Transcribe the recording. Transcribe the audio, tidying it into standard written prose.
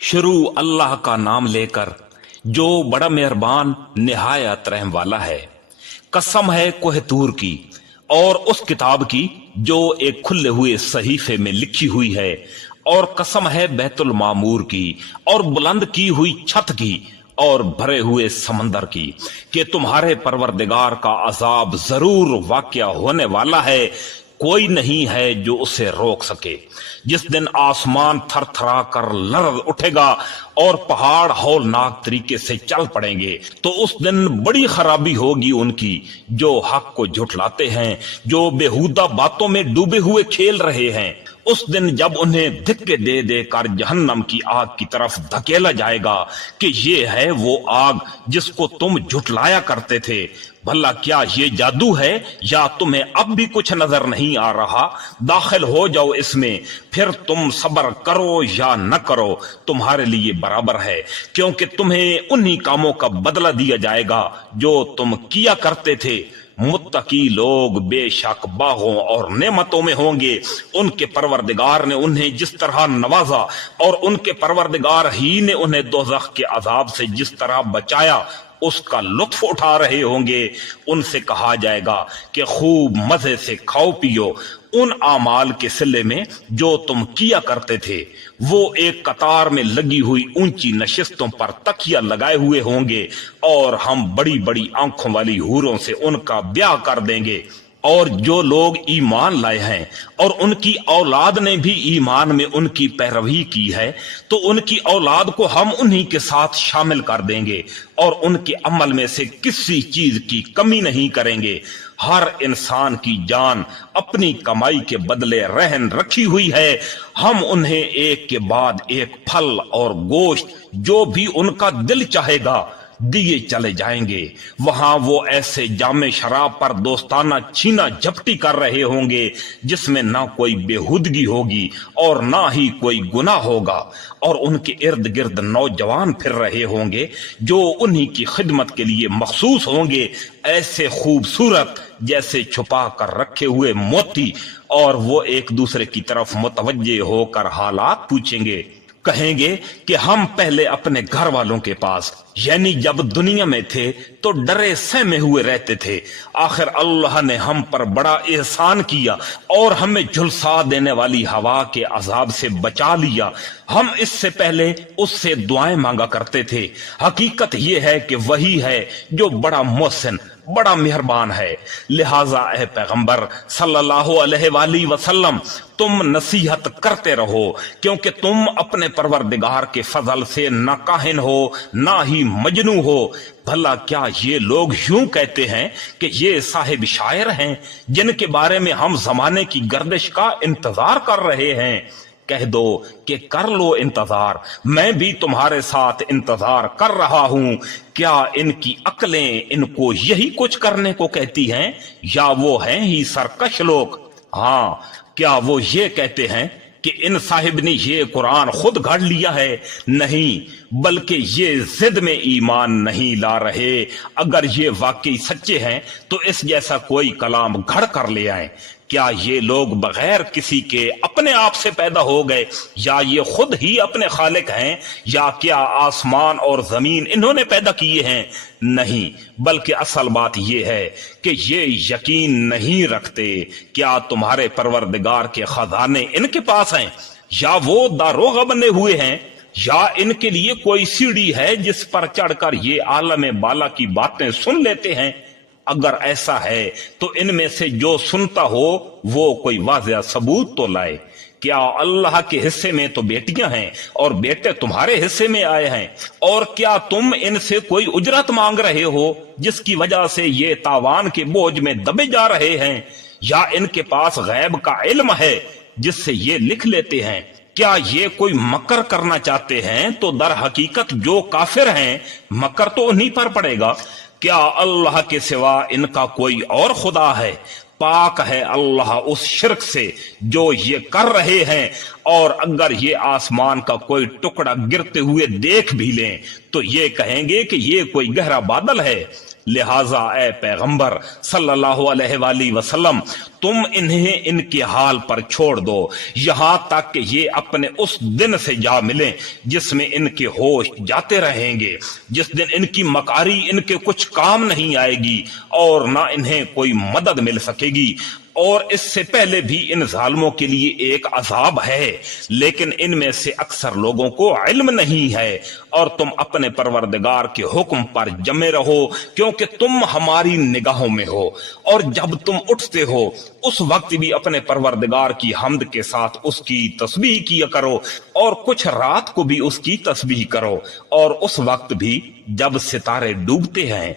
शुरू अल्लाह का नाम लेकर जो बड़ा मेहरबान निहायत रहम वाला है। कसम है कोहतूर की और उस किताब की जो एक खुले हुए सहीफे में लिखी हुई है, और कसम है बैतुल मामूर की और बुलंद की हुई छत की और भरे हुए समंदर की कि तुम्हारे परवरदिगार का अजाब जरूर वाक़या होने वाला है, कोई नहीं है जो उसे रोक सके। जिस दिन आसमान थर थरा कर लरज उठेगा और पहाड़ हौलनाक तरीके से चल पड़ेंगे, तो उस दिन बड़ी खराबी होगी उनकी जो हक को झुठलाते हैं, जो बेहुदा बातों में डूबे हुए खेल रहे हैं। उस दिन जब उन्हें धिक्के दे देकर जहन्नम की आग की तरफ धकेला जाएगा कि ये है वो आग जिसको तुम झुठलाया करते थे। भला क्या ये जादू है या तुम्हें अब भी कुछ नजर नहीं आ रहा? दाखिल हो जाओ इसमें, फिर तुम सब्र करो या न करो तुम्हारे लिए बराबर है, क्योंकि तुम्हें उन्हीं कामों का बदला दिया जाएगा जो तुम किया करते थे। मुत्तकी लोग बेशक बागों और नेमतों में होंगे। उनके परवरदिगार ने उन्हें जिस तरह नवाजा और उनके परवरदिगार ही ने उन्हें दोज़ख के अजाब से जिस तरह बचाया उसका लुत्फ उठा रहे होंगे। उनसे कहा जाएगा कि खूब मजे से खाओ पियो उन आमाल के सिले में जो तुम किया करते थे। वो एक कतार में लगी हुई ऊंची नशिस्तों पर तकिया लगाए हुए होंगे और हम बड़ी बड़ी आंखों वाली हूरों से उनका ब्याह कर देंगे। और जो लोग ईमान लाए हैं और उनकी औलाद ने भी ईमान में उनकी पैरवी की है, तो उनकी औलाद को हम उन्हीं के साथ शामिल कर देंगे और उनके अमल में से किसी चीज की कमी नहीं करेंगे। हर इंसान की जान अपनी कमाई के बदले रहन रखी हुई है। हम उन्हें एक के बाद एक फल और गोश्त जो भी उनका दिल चाहेगा दिए चले जाएंगे। वहां वो ऐसे जामे शराब पर दोस्ताना छीना झपटी कर रहे होंगे जिसमें ना कोई बेहुदगी होगी और ना ही कोई गुनाह होगा, और उनके इर्द गिर्द नौजवान फिर रहे होंगे जो उन्हीं की खिदमत के लिए मखसूस होंगे, ऐसे खूबसूरत जैसे छुपा कर रखे हुए मोती। और वो एक दूसरे की तरफ मुतवज्जे होकर हालात पूछेंगे, कहेंगे कि हम पहले अपने घर वालों के पास, यानी जब दुनिया में थे तो डरे सहमे हुए रहते थे। आखिर अल्लाह ने हम पर बड़ा एहसान किया और हमें झुलसा देने वाली हवा के अजाब से बचा लिया। हम इससे पहले उससे दुआएं मांगा करते थे। हकीकत यह है कि वही है जो बड़ा मोहसिन बड़ा मेहरबान है। लिहाजा ए पैगंबर सल्लल्लाहु अलैहि वसल्लम, तुम नसीहत करते रहो, क्योंकि तुम अपने परवरदिगार के फजल से न काहिन हो ना ही मजनू हो। भला क्या ये लोग यूं कहते हैं कि ये साहिब शायर हैं जिनके बारे में हम जमाने की गर्दिश का इंतजार कर रहे हैं? कह दो कि कर लो इंतजार, मैं भी तुम्हारे साथ इंतजार कर रहा हूं। क्या इनकी अक्लें इनको यही कुछ करने को कहती हैं, या वो हैं ही सरकश लोग? हाँ, क्या वो ये कहते हैं कि इन साहिब ने ये कुरान खुद घड़ लिया है? नहीं, बल्कि ये जिद में ईमान नहीं ला रहे। अगर ये वाकई सच्चे हैं तो इस जैसा कोई कलाम घड़ कर ले आए। क्या ये लोग बगैर किसी के अपने आप से पैदा हो गए, या ये खुद ही अपने खालिक हैं, या क्या आसमान और जमीन इन्होंने पैदा किए हैं? नहीं, बल्कि असल बात यह है कि ये यकीन नहीं रखते। क्या तुम्हारे परवरदिगार के खजाने इनके पास हैं, या वो दारोगा बने हुए हैं, या इनके लिए कोई सीढ़ी है जिस पर चढ़कर ये आलम बाला की बातें सुन लेते हैं? अगर ऐसा है तो इनमें से जो सुनता हो वो कोई वाज़ेह सबूत तो लाए। क्या अल्लाह के हिस्से में तो बेटियां हैं और बेटे तुम्हारे हिस्से में आए हैं, और क्या तुम इनसे कोई उजरत मांग रहे हो जिसकी वजह से ये तावान के बोझ में दबे जा रहे हैं? या इनके पास गैब का इल्म है जिससे ये लिख लेते हैं? क्या ये कोई मकर करना चाहते हैं तो दर हकीकत जो काफिर हैं मकर तो उन्हीं पर पड़ेगा। क्या अल्लाह के सिवा इनका कोई और खुदा है? पाक है अल्लाह उस शिर्क से जो ये कर रहे हैं। और अगर ये आसमान का कोई टुकड़ा गिरते हुए देख भी लें तो ये कहेंगे कि ये कोई गहरा बादल है। لہذا اے پیغمبر صلی اللہ علیہ وآلہ وسلم تم انہیں ان کے حال پر چھوڑ دو یہاں تک کہ یہ اپنے اس دن سے جا ملیں جس میں ان کے ہوش جاتے رہیں گے، جس دن ان کی مکاری ان کے کچھ کام نہیں آئے گی اور نہ انہیں کوئی مدد مل سکے گی۔ اور اس سے پہلے بھی ان ظالموں کے لیے ایک عذاب ہے، لیکن ان میں سے اکثر لوگوں کو علم نہیں ہے۔ اور تم اپنے پروردگار کے حکم پر جمے رہو کیونکہ تم ہماری نگاہوں میں ہو، اور جب تم اٹھتے ہو اس وقت بھی اپنے پروردگار کی حمد کے ساتھ اس کی تسبیح کیا کرو، اور کچھ رات کو بھی اس کی تسبیح کرو، اور اس وقت بھی جب ستارے ڈوبتے ہیں